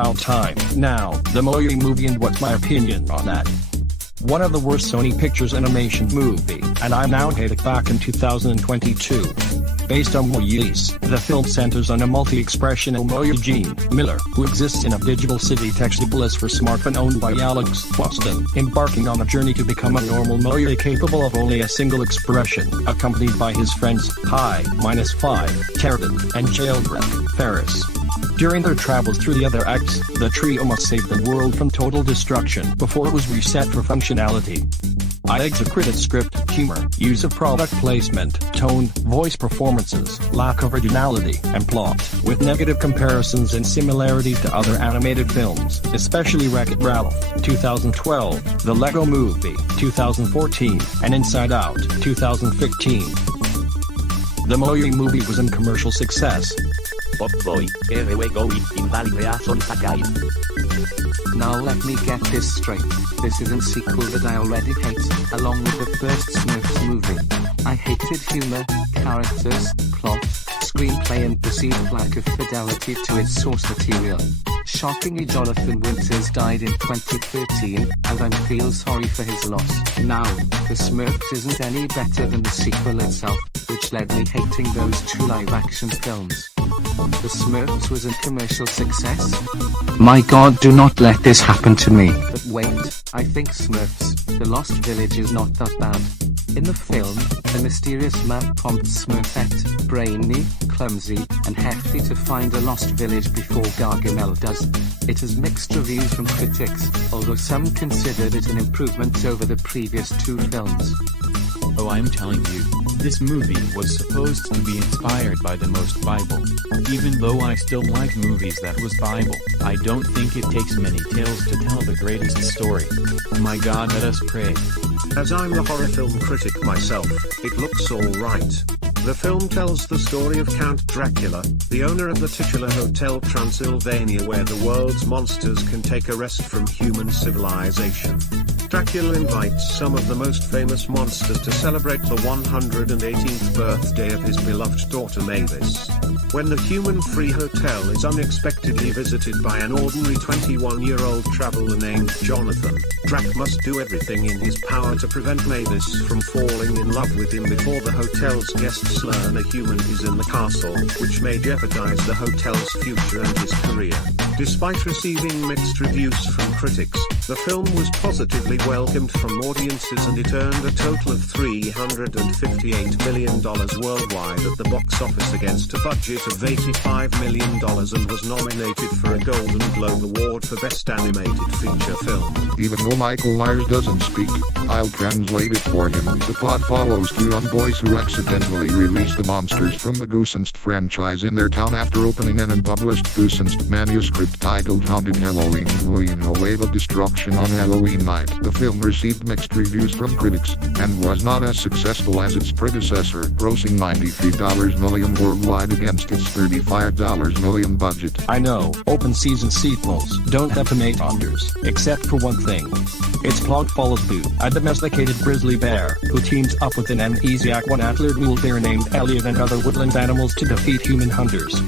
about time. Now, the Moe movie and what's my opinion on that? One of the worst Sony Pictures animation movie, and I now hate it back in 2022. Based on Moe's, the film centers on a multi-expressional Moe Gene Miller, who exists in a digital city textibles for smartphone owned by Alex Boston, embarking on a journey to become a normal Moe capable of only a single expression, accompanied by his friends, Pi-5, Terran, and Jailbreath, Ferris. During their travels through the other acts, the trio must save the world from total destruction before it was reset for functionality. I execrated script, humor, use of product placement, tone, voice performances, lack of originality, and plot, with negative comparisons and similarity to other animated films, especially Wreck-It Ralph, 2012, The Lego Movie, 2014, and Inside Out, 2015. The Moe movie was a commercial success. Now let me get this straight. This is a sequel that I already hate, along with the first Smurfs movie. I hated humor, characters, plot, screenplay and perceived lack of fidelity to its source material. Shockingly, Jonathan Winters died in 2013, and I feel sorry for his loss. Now, the Smurfs isn't any better than the sequel itself, which led me hating those two live-action films. The Smurfs was a commercial success? My god, do not let this happen to me. But wait, I think Smurfs, The Lost Village is not that bad. In the film, a mysterious man prompts Smurfette, brainy, clumsy, and hefty to find a lost village before Gargamel does. It has mixed reviews from critics, although some considered it an improvement over the previous two films. Oh, I'm telling you, this movie was supposed to be inspired by the most Bible. Even though I still like movies that was Bible, I don't think it takes many tales to tell the greatest story. My God, let us pray. As I'm the horror film critic myself, it looks alright. The film tells the story of Count Dracula, the owner of the titular Hotel Transylvania, where the world's monsters can take a rest from human civilization. Dracula invites some of the most famous monsters to celebrate the 118th birthday of his beloved daughter Mavis. When the human-free hotel is unexpectedly visited by an ordinary 21-year-old traveler named Jonathan, Drac must do everything in his power to prevent Mavis from falling in love with him before the hotel's guests learn a human is in the castle, which may jeopardize the hotel's future and his career. Despite receiving mixed reviews from critics, the film was positively welcomed from audiences and it earned a total of $358 million worldwide at the box office against a budget of $85 million and was nominated for a Golden Globe Award for Best Animated Feature Film. Even though Michael Myers doesn't speak, I'll translate it for him. The plot follows two young boys who accidentally release the monsters from the Goosenst franchise in their town after opening an unpublished Goosenst manuscript titled Haunted Halloween, a wave of destruction on Halloween night. The film received mixed reviews from critics, and was not as successful as its predecessor, grossing $93 million worldwide against its $35 million budget. I know, open season sequels don't have to make unders, except for one thing. Its plot follows Boo, a domesticated grizzly bear, who teams up with an amnesiac one-antlered mule deer named Elliot and other woodland animals to defeat human hunters.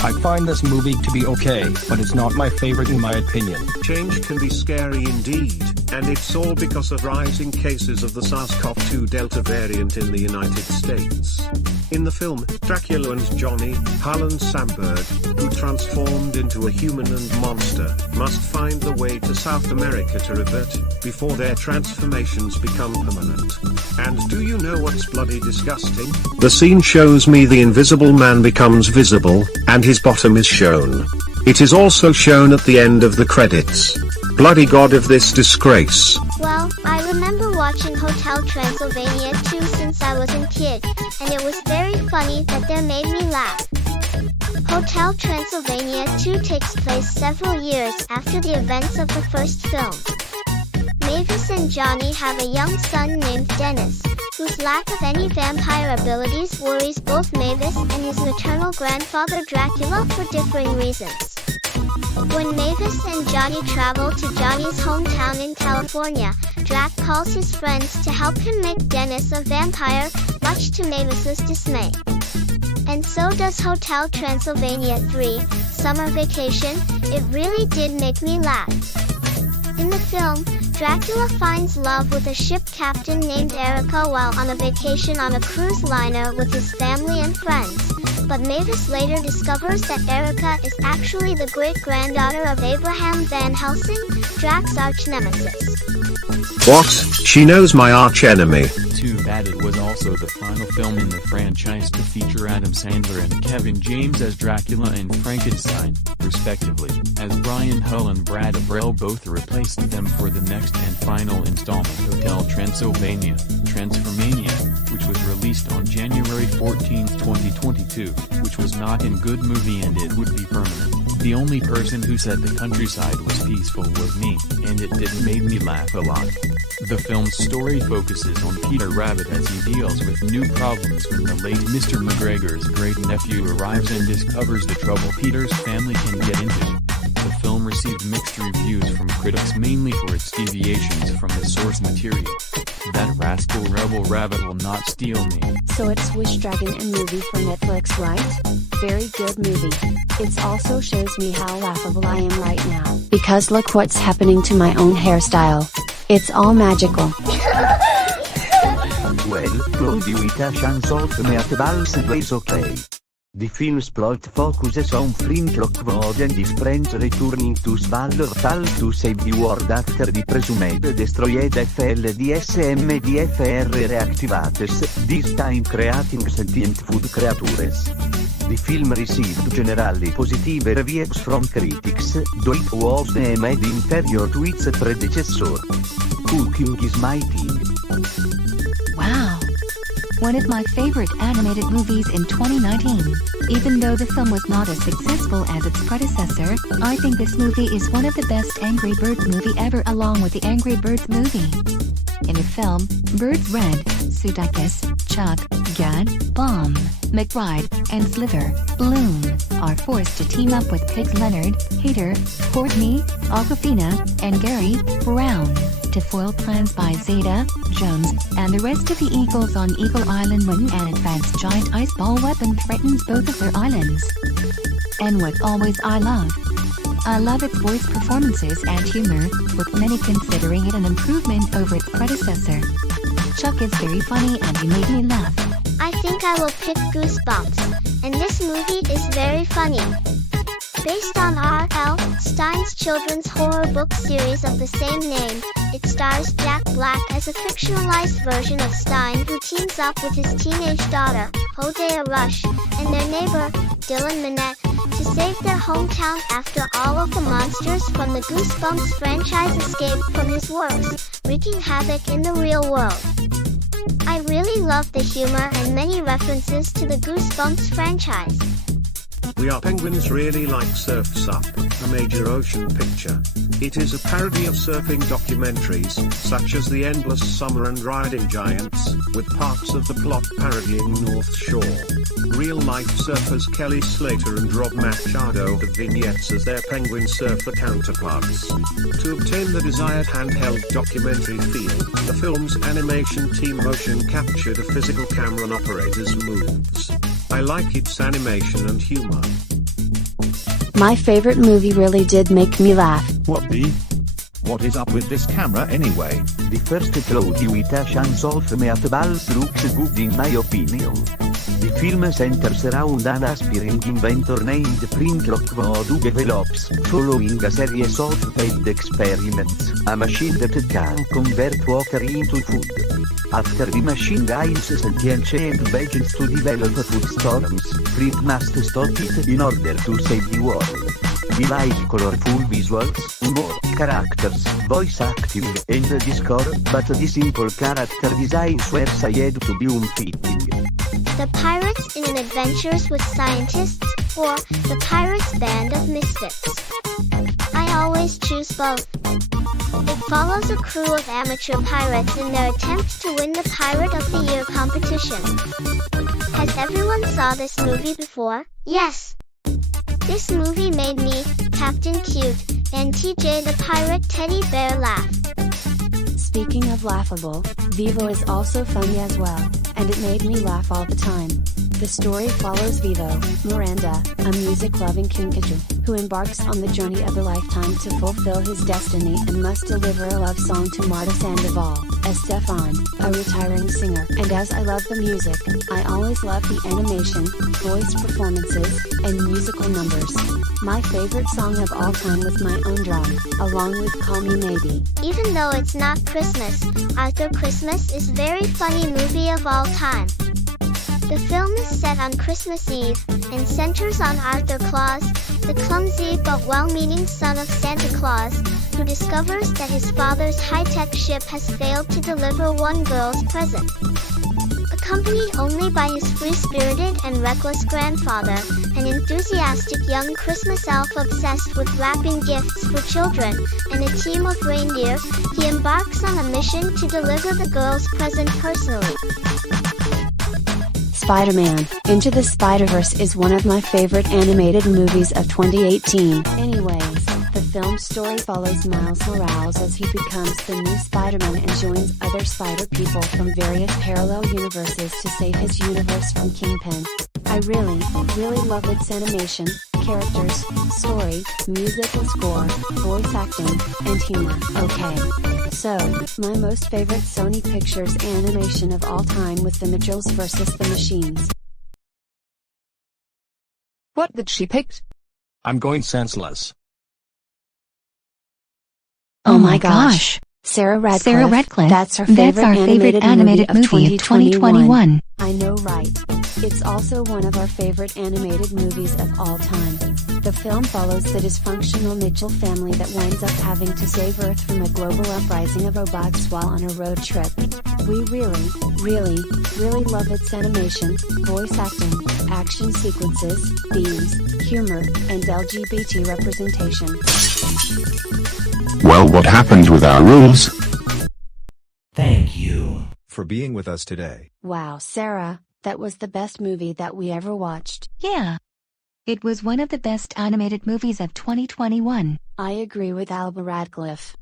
I find this movie to be okay, but it's not my favorite in my opinion. Change can be scary indeed, and it's all because of rising cases of the SARS-CoV-2 Delta variant in the United States. In the film, Dracula and Johnny, Harlan Samberg, who transformed into a human and monster, must find the way to South America to revert it, before their transformations become permanent. And do you know what's bloody disgusting? The scene shows me the Invisible Man becomes visible, and his bottom is shown. It is also shown at the end of the credits. Bloody god of this disgrace. Well, I remember watching Hotel Transylvania 2 since I was a kid, and it was very funny that they made me laugh. Hotel Transylvania 2 takes place several years after the events of the first film. Mavis and Johnny have a young son named Dennis, whose lack of any vampire abilities worries both Mavis and his maternal grandfather Dracula for differing reasons. When Mavis and Johnny travel to Johnny's hometown in California, Drac calls his friends to help him make Dennis a vampire, much to Mavis's dismay. And so does Hotel Transylvania 3, summer vacation, it really did make me laugh. In the film, Dracula finds love with a ship captain named Erica while on a vacation on a cruise liner with his family and friends. But Mavis later discovers that Erica is actually the great-granddaughter of Abraham Van Helsing, Drac's arch-nemesis. What? She knows my arch-enemy. Too bad it was also the final film in the franchise to feature Adam Sandler and Kevin James as Dracula and Frankenstein, respectively, as Brian Hull and Brad Abrell both replaced them for the next and final installment, Hotel Transylvania, Transformania, which was released on January 14, 2022, which was not a good movie and it would be permanent. The only person who said the countryside was peaceful was me, and it did make me laugh a lot. The film's story focuses on Peter Rabbit as he deals with new problems when the late Mr. McGregor's great-nephew arrives and discovers the trouble Peter's family can get into. The film received mixed reviews from critics mainly for its deviations from the source material. That rascal Rebel Rabbit will not steal me. So it's Wish Dragon and movie for Netflix, right? Very good movie. It also shows me how laughable I am right now. Because look what's happening to my own hairstyle. It's all magical. Well, Claudiuita chanson met vals ways okay. The film's plot focuses on Flintlock Wood and his friends returning to Svalbard to save the world after the presumed destroyed FLDSM-DFR reactivates, this time creating sentient food creatures. The film received generally positive reviews from critics, though it was made inferior to its predecessor. Cooking is my thing. Wow! One of my favorite animated movies in 2019. Even though the film was not as successful as its predecessor, I think this movie is one of the best Angry Birds movie ever along with the Angry Birds movie. In the film, Birds Red, Sudeikis, Chuck, Gad, Bomb, McBride, and Sliver, Bloom, are forced to team up with Pigs Leonard, Hater, Courtney, Aquafina, and Gary, Brown, to foil plans by Zeta, Jones, and the rest of the Eagles on Eagle Island when an advanced giant ice ball weapon threatens both of their islands. And what always I love its voice performances and humor, with many considering it an improvement over its predecessor. Chuck is very funny and he made me laugh. I think I will pick Goosebumps, and this movie is very funny. Based on R.L. Stein's children's horror book series of the same name, it stars Jack Black as a fictionalized version of Stein who teams up with his teenage daughter, Hodea Rush, and their neighbor, Dylan Minnette, to save their hometown after all of the monsters from the Goosebumps franchise escape from his works, wreaking havoc in the real world. I really love the humor and many references to the Goosebumps franchise. We Are Penguins really like Surf's Up, a major ocean picture. It is a parody of surfing documentaries, such as The Endless Summer and Riding Giants, with parts of the plot parodying North Shore. Real-life surfers Kelly Slater and Rob Machado have vignettes as their penguin surfer counterparts. To obtain the desired handheld documentary feel, the film's animation team motion captured a physical camera on operator's moves. I like its animation and humor. My favorite movie really did make me laugh. What is up with this camera anyway? The first Claudiuita chanson met vals looks good in my opinion. The film centers around an aspiring inventor named Flintlock Wood who develops, following a series of failed experiments, a machine that can convert water into food. After the machine gains sentience and begins to develop food storms, Flint must stop it in order to save the world. We like colorful visuals, humor, characters, voice acting, and discord, but the simple character designs were said to be unfitting. The Pirates in an Adventures with Scientists, or The Pirates Band of Misfits. I always choose both. It follows a crew of amateur pirates in their attempt to win the Pirate of the Year competition. Has everyone saw this movie before? Yes! This movie made me, Captain Cute, and TJ the Pirate Teddy Bear laugh. Speaking of laughable, Vivo is also funny as well, and it made me laugh all the time. The story follows Vivo, Miranda, a music-loving kinkajou, who embarks on the journey of a lifetime to fulfill his destiny and must deliver a love song to Marta Sandoval, as Stefan, a retiring singer. And as I love the music, I always love the animation, voice performances, and musical numbers. My favorite song of all time was My Own Drum, along with Call Me Maybe. Even though it's not Christmas, Arthur Christmas is very funny movie of all time. The film is set on Christmas Eve, and centers on Arthur Claus, the clumsy but well-meaning son of Santa Claus, who discovers that his father's high-tech ship has failed to deliver one girl's present. Accompanied only by his free-spirited and reckless grandfather, an enthusiastic young Christmas elf obsessed with wrapping gifts for children, and a team of reindeer, he embarks on a mission to deliver the girl's present personally. Spider-Man: Into the Spider-Verse is one of my favorite animated movies of 2018. Anyways, the film's story follows Miles Morales as he becomes the new Spider-Man and joins other Spider people from various parallel universes to save his universe from Kingpin. I really love its animation, characters, story, musical score, voice acting, and humor. Okay. So, my most favorite Sony Pictures animation of all time was The Mitchells vs. the Machines. What did she pick? I'm going senseless. Oh my gosh! Sarah Radcliffe. That's her favorite animated movie of 2021. I know, right? It's also one of our favorite animated movies of all time. The film follows the dysfunctional Mitchell family that winds up having to save Earth from a global uprising of robots while on a road trip. We really love its animation, voice acting, action sequences, themes, humor, and LGBT representation. Well, what happened with our rules? Thank you for being with us today. Wow, Sarah, that was the best movie that we ever watched. Yeah. It was one of the best animated movies of 2021. I agree with Alba Radcliffe.